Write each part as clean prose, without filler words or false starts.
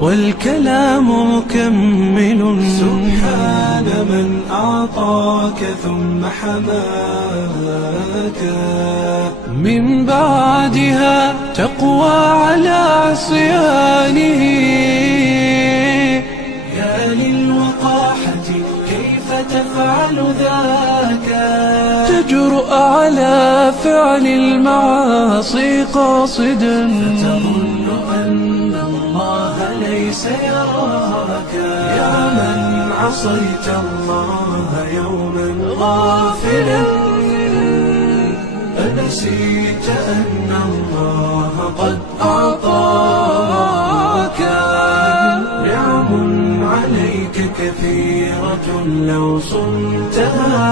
والكلام مكمل. سبحان من أعطاك ثم حماك، من بعدها تقوى على عصيانه. يا للوقاحة كيف تفعل ذاك، تجرؤ على فعل المعاصي قاصدا، تظن أن الله ليس يراك. يا من عصيت الله يوما غافلا، أنسيت أن الله قد أعطاك. نعم عليك كثيرة لو صمتها،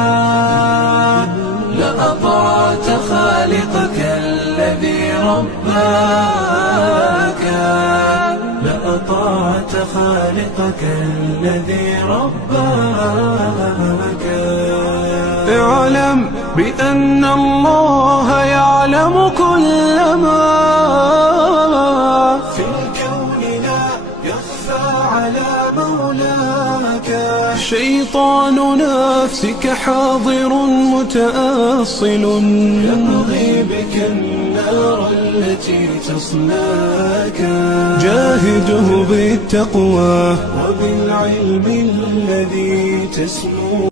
لأطعت خالقك الذي رباك، لأطعت خالقك الذي رباك. اعلم بأن الله يعلم كل ما في الكون لا يخفى على مولاك. شيطان نفسك حاضر متأصل، يبغي بك النار التي تصلاك. جاهده بالتقوى وبالعلم الذي تسمو